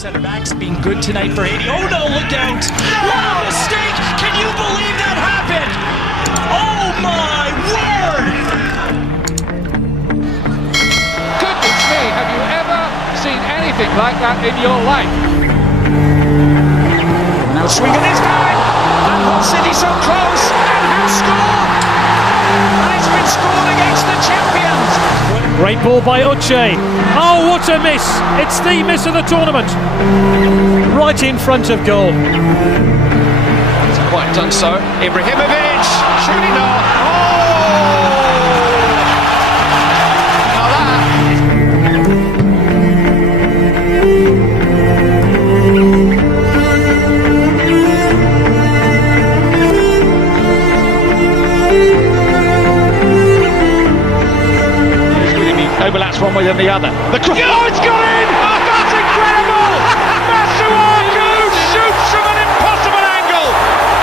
Centre-back's been good tonight for Haiti. Oh no, look out! What a mistake! Can you believe that happened? Oh my word! Goodness me, have you ever seen anything like that in your life? Now swing it this time! And Hull City so close! And have scored! And it's been scored against the champions! Great ball by Uche. Oh, what a miss! It's the miss of the tournament. Right in front of goal. Hasn't quite done so. Ibrahimovic, surely not. Oh! Now Overlaps one way than the other. Oh, it's gone in! Oh, that's incredible! Masuaku shoots from an impossible angle,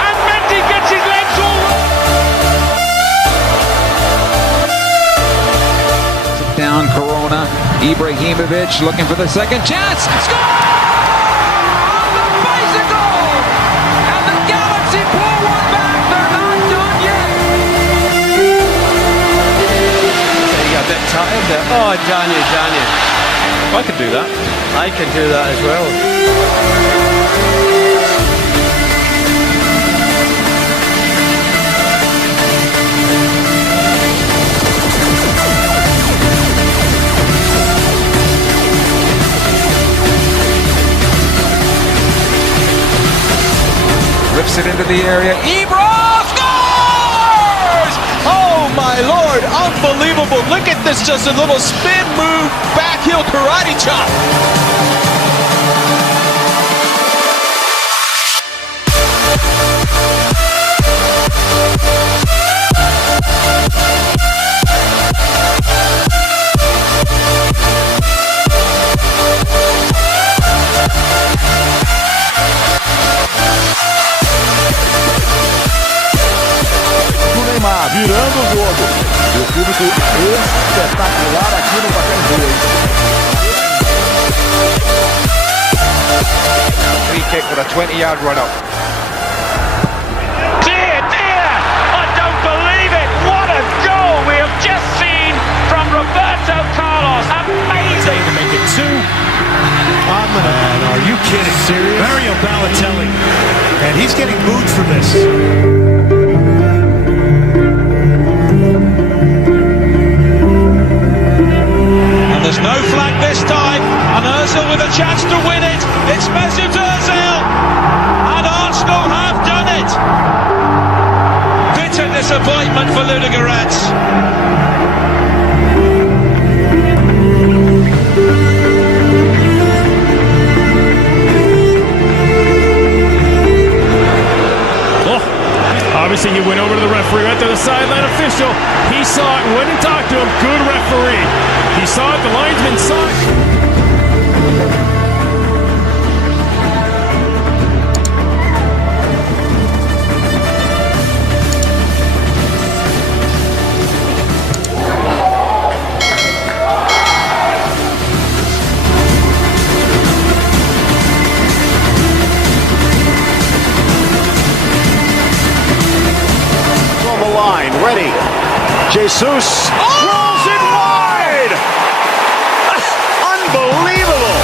and Mendy gets his legs all. Down Corona, Ibrahimovic looking for the second chance. Score! On the bicycle! And the Galaxy pull one back. They're not done yet. A bit tired there. Oh, Daniel. I can do that. I can do that as well. Rips it into the area. Ibra scores! Oh my lord, unbelievable. Look at this, just a little spin move, back heel karate chop. Virando o jogo. O público espetacular aqui no Pacaembu. Free kick with a 20-yard run up. Dear! I don't believe it! What a goal we have just seen from Roberto Carlos! Amazing! To make it two. Man, are you kidding? Serious? Mario Balotelli. And he's getting booed for this. There's no flag this time, and Ozil with a chance to win it. It's Mesut Ozil, and Arsenal have done it. Bitter disappointment for Ludogorets. Obviously, he went over to the referee, went to the sideline official. He saw it, went and talked to him. Good referee. He saw it, the linesman saw it. On the line, ready. Jesus rolls it wide. Unbelievable.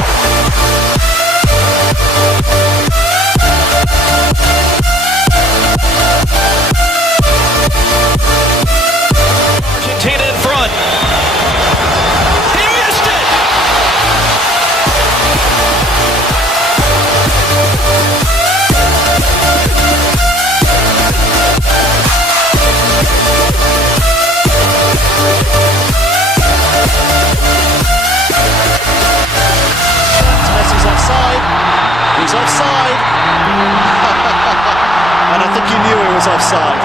Argentina in front. He missed it. Messi's offside. He's offside. And I think he knew he was offside.